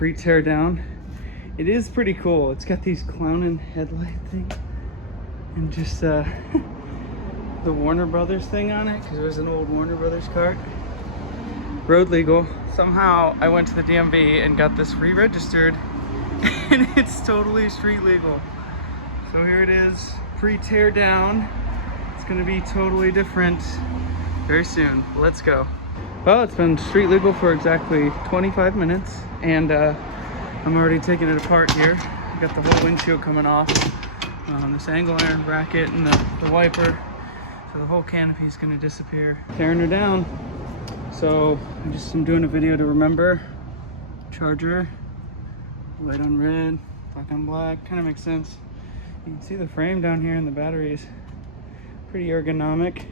pre-tear down. It is pretty cool. It's got these clowning headlight thing and just the Warner Brothers thing on it, because it was an old Warner Brothers cart. Road legal. Somehow I went to the DMV and got this re-registered and it's totally street legal. So here it is, pre-tear down. It's gonna be totally different very soon. Let's go. Well, it's been street legal for exactly 25 minutes and I'm already taking it apart here. I got the whole windshield coming off, this angle iron bracket and the wiper. So the whole canopy is gonna disappear. Tearing her down. So I'm doing a video to remember. Charger, white on red, black on black, kind of makes sense. You can see the frame down here and the batteries. Pretty ergonomic.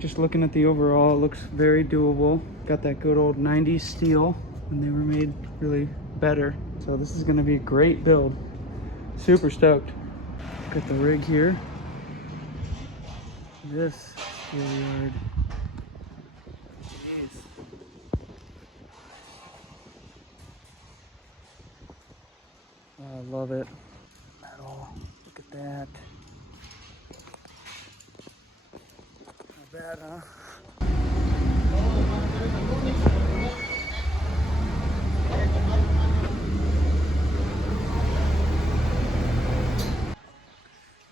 Just looking at the overall, it looks very doable. Got that good old 90s steel when they were made really better. So this is gonna be a great build. Super stoked. Got the rig here. This steel yard. Jeez. Oh, I love it. Metal. Look at that. Not bad, huh?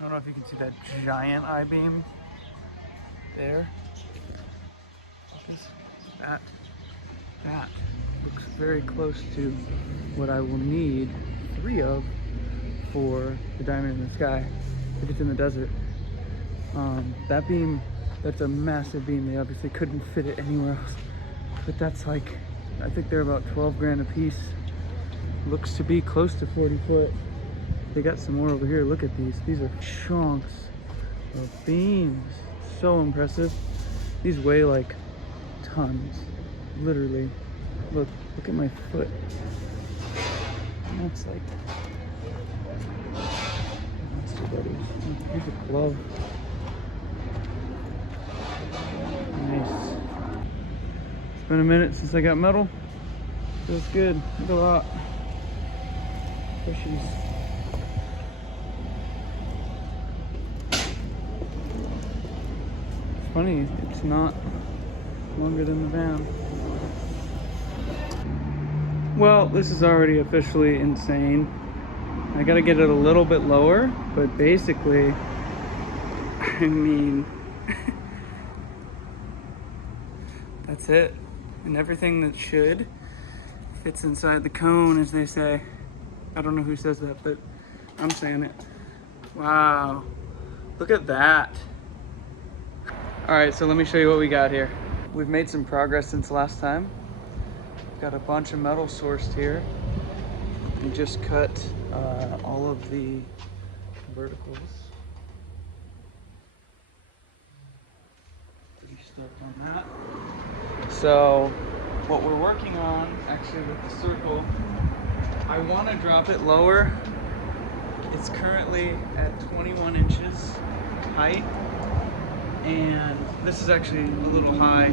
I don't know if you can see that giant I-beam there. Focus. That looks very close to what I will need 3 of for the diamond in the sky if it's in the desert. That beam, that's a massive beam. They obviously couldn't fit it anywhere else, but that's like, I think they're about 12 grand a piece. Looks to be close to 40 foot. They got some more over here. Look at these. These are chunks of beams. So impressive. These weigh like tons, literally. Look at my foot. That's like, that's too buddy. Here's a glove. Nice. It's been a minute since I got metal. Feels good. Look a lot. Pushies. It's funny, it's not longer than the van. Well, this is already officially insane. I gotta get it a little bit lower, but basically, I mean, that's it. And everything that should fits inside the cone, as they say. I don't know who says that, but I'm saying it. Wow, look at that. All right, so let me show you what we got here. We've made some progress since last time. Got a bunch of metal sourced here. We just cut all of the verticals. Pretty stoked on that. So what we're working on, actually with the circle, I want to drop it lower. It's currently at 21 inches height. And this is actually a little high.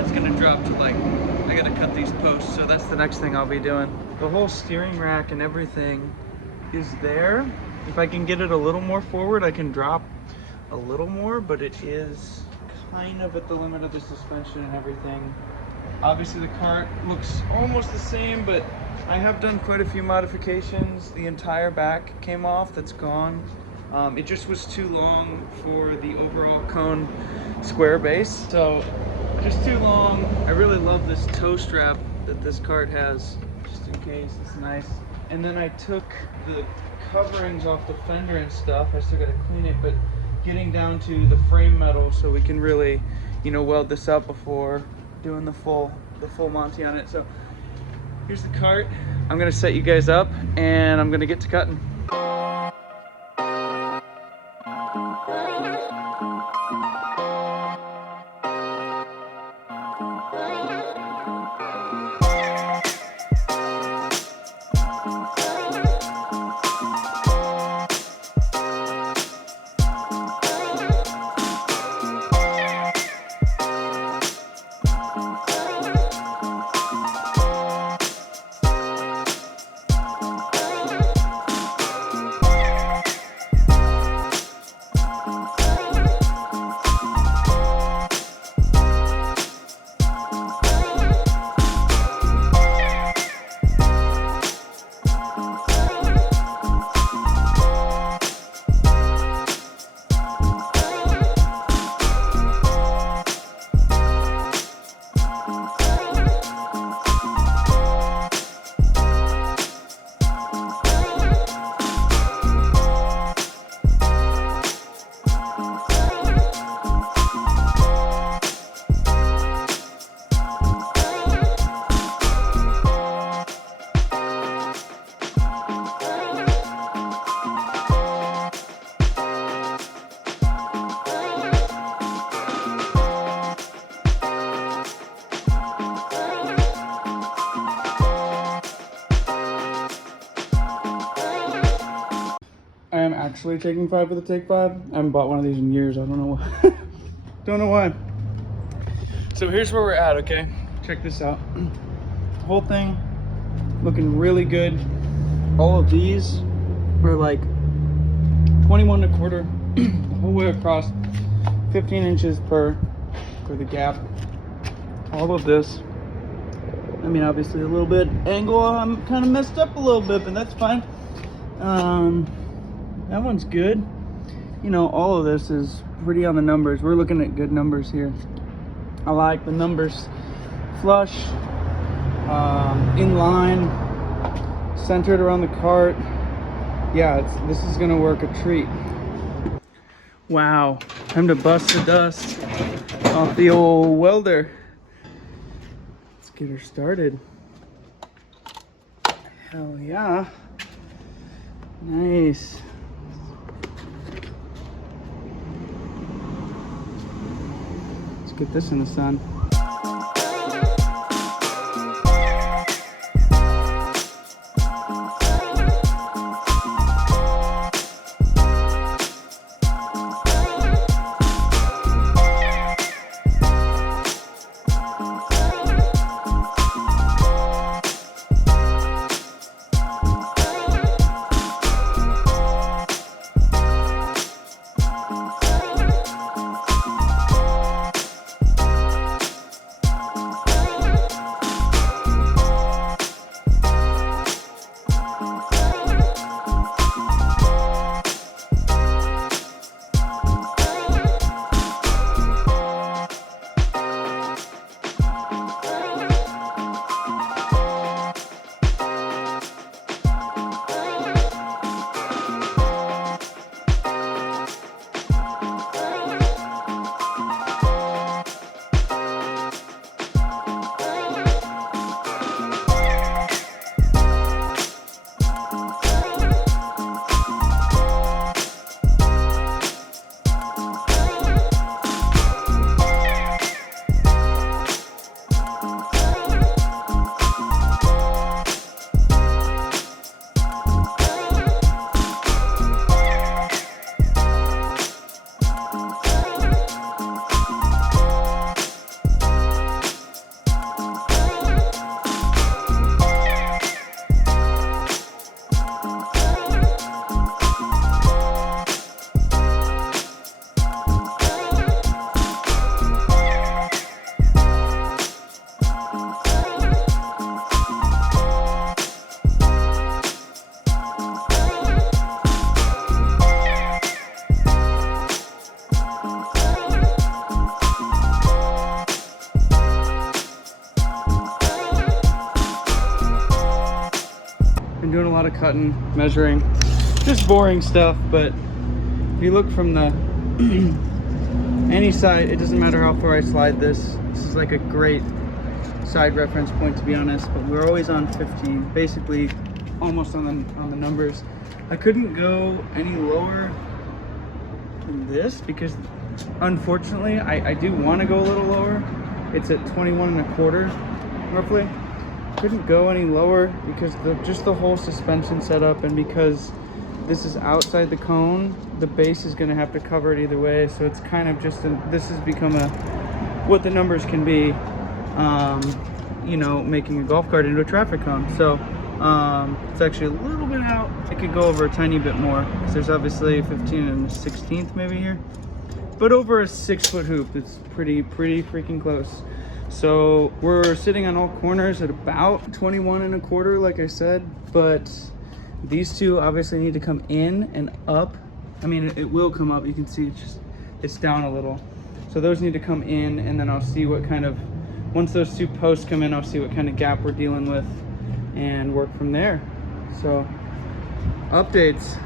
It's gonna drop to like, I gotta cut these posts, so that's the next thing I'll be doing. The whole steering rack and everything is there. If I can get it a little more forward, I can drop a little more, but it is kind of at the limit of the suspension and everything. Obviously the cart looks almost the same, but I have done quite a few modifications. The entire back came off, that's gone. It just was too long for the overall cone square base, so just too long. I really love this toe strap that this cart has, just in case. It's nice. And then I took the coverings off the fender and stuff. I still gotta clean it, but getting down to the frame metal so we can really, you know, weld this up before doing the full Monty on it. So here's the cart. I'm gonna set you guys up and I'm gonna get to cutting. actually taking 5 with a Take 5. I haven't bought one of these in years. I don't know why. Don't know why. So here's where we're at, okay? Check this out. Whole thing looking really good. All of these were like 21 and a quarter the whole way across, 15 inches per for the gap. All of this, I mean, obviously a little bit angle, I'm kind of messed up a little bit, but that's fine. That one's good. You know, all of this is pretty on the numbers. We're looking at good numbers here. I like the numbers flush, in line, centered around the cart. Yeah, this is gonna work a treat. Wow, time to bust the dust off the old welder. Let's get her started. Hell yeah. Nice. Let's get this in the sun. Been doing a lot of cutting, measuring, just boring stuff, but if you look from the any side, it doesn't matter how far I slide this. This is like a great side reference point, to be honest, but we're always on 15, basically almost on the numbers. I couldn't go any lower than this because unfortunately I do want to go a little lower. It's at 21 and a quarter roughly. Couldn't go any lower because just the whole suspension setup, and because this is outside the cone, the base is going to have to cover it either way. So it's kind of just this has become what the numbers can be, you know, making a golf cart into a traffic cone. So it's actually a little bit out. It could go over a tiny bit more because there's obviously 15 and a 16th maybe here, but over a 6-foot hoop, it's pretty freaking close. So we're sitting on all corners at about 21 and a quarter, like I said, but these two obviously need to come in and up. I mean, it will come up. You can see it's down a little. So those need to come in, and then I'll see what kind of, once those two posts come in, I'll see what kind of gap we're dealing with and work from there. So updates.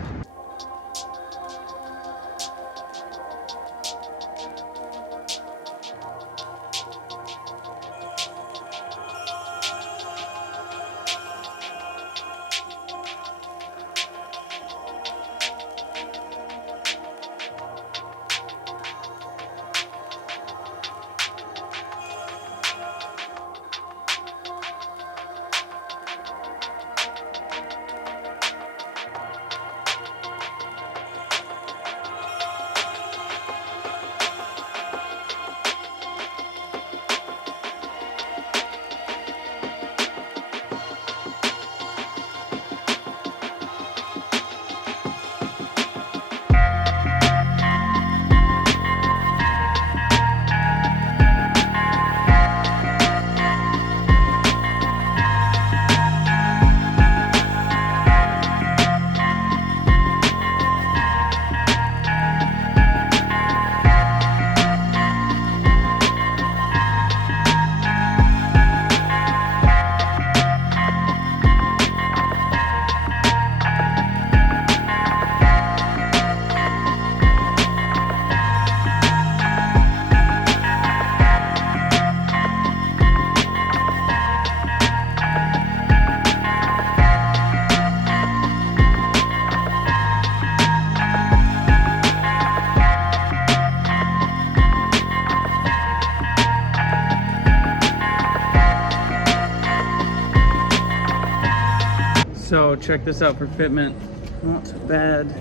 So check this out for fitment. Not so bad.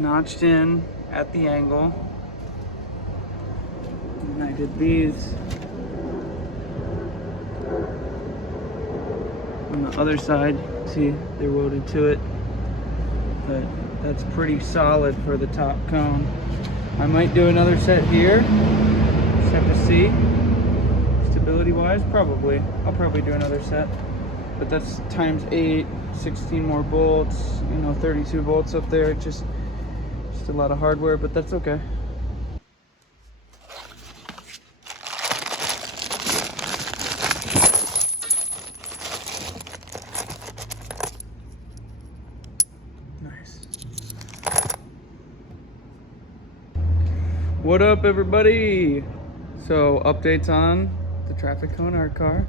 Notched in at the angle. And I did these on the other side. See, they're welded to it. But that's pretty solid for the top cone. I might do another set here. Just have to see. Stability wise, probably. I'll probably do another set. But that's times 8, 16 more bolts, 32 bolts up there. Just a lot of hardware, but that's okay. Nice. What up, everybody? So updates on the traffic cone art car.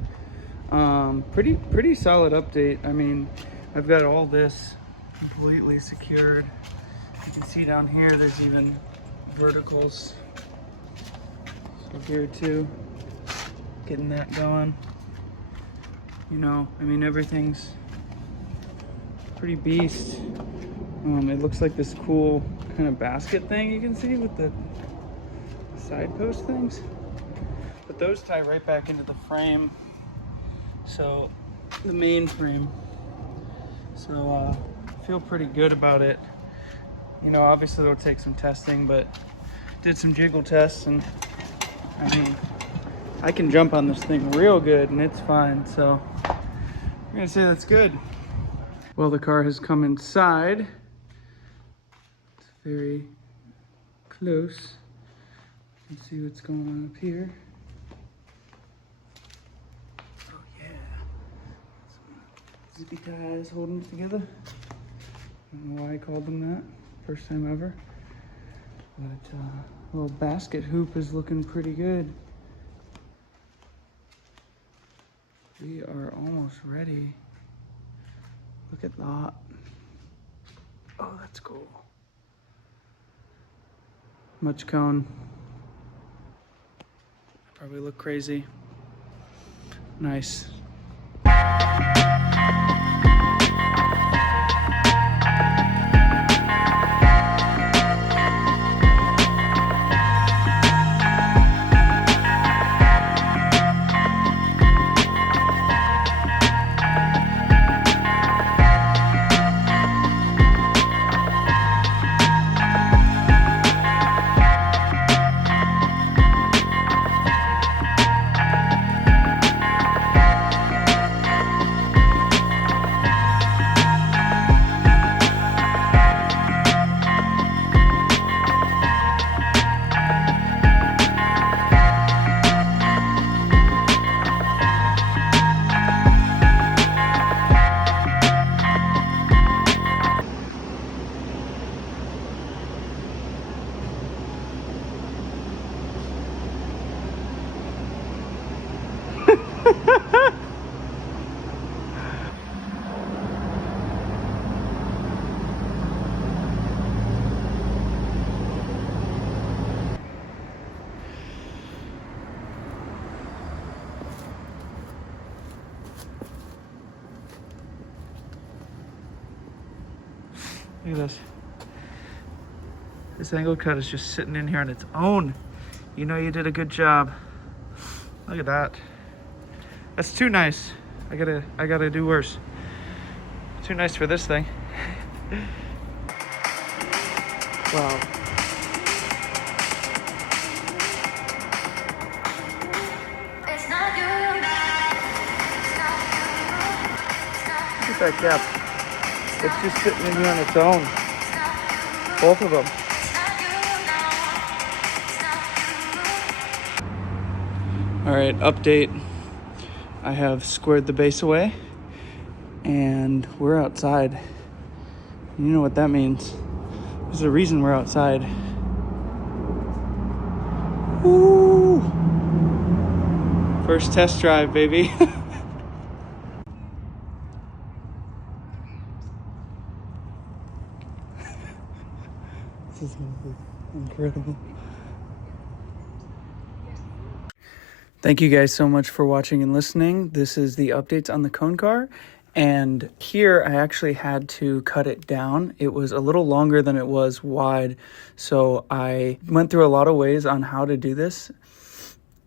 Pretty solid update. I mean, I've got all this completely secured. You can see down here there's even verticals. So here too, getting that going. I mean, everything's pretty beast. It looks like this cool kind of basket thing you can see with the side post things. But those tie right back into the frame. So the main frame. So I feel pretty good about it. Obviously it'll take some testing, but did some jiggle tests, and I mean, I can jump on this thing real good and it's fine. So I'm gonna say that's good. Well, the car has come inside. It's very close. You can see what's going on up here. Oh yeah. Some zippy ties holding it together. I don't know why I called them that. First time ever. But little basket hoop is looking pretty good. We are almost ready. Look at that. Oh, that's cool. Much cone. Probably look crazy. Nice. Look at this. This angle cut is just sitting in here on its own. You did a good job. Look at that. That's too nice. I gotta do worse. Too nice for this thing. Wow. Look at that gap. It's just sitting in here on its own. Both of them. All right, update. I have squared the base away and we're outside. You know what that means. There's a reason we're outside. Woo! First test drive, baby. This is incredible. Thank you guys so much for watching and listening. This is the updates on the Cone car, And here I actually had to cut it down. It was a little longer than it was wide. So I went through a lot of ways on how to do this.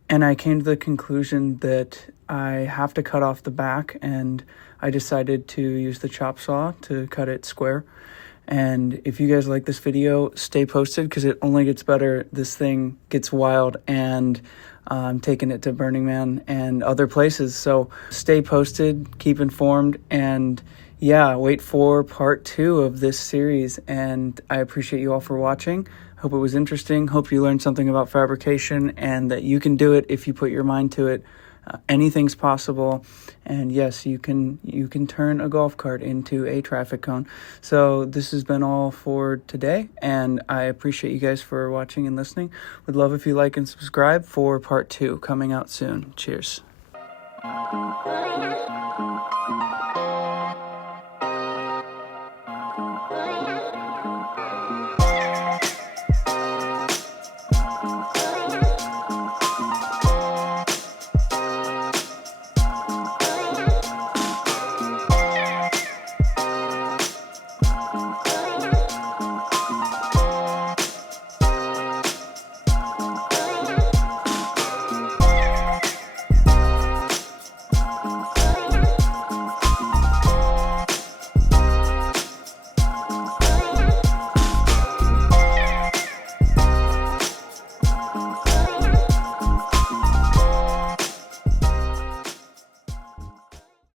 And I came to the conclusion that I have to cut off the back, and I decided to use the chop saw to cut it square. And if you guys like this video, stay posted because it only gets better. This thing gets wild, and I'm taking it to Burning Man and other places. So stay posted, keep informed, and yeah, wait for part 2 of this series. And I appreciate you all for watching. Hope it was interesting. Hope you learned something about fabrication and that you can do it if you put your mind to it. Anything's possible, and yes, you can turn a golf cart into a traffic cone. So this has been all for today, and I appreciate you guys for watching and listening. Would love if you like and subscribe for part 2 coming out soon. Cheers.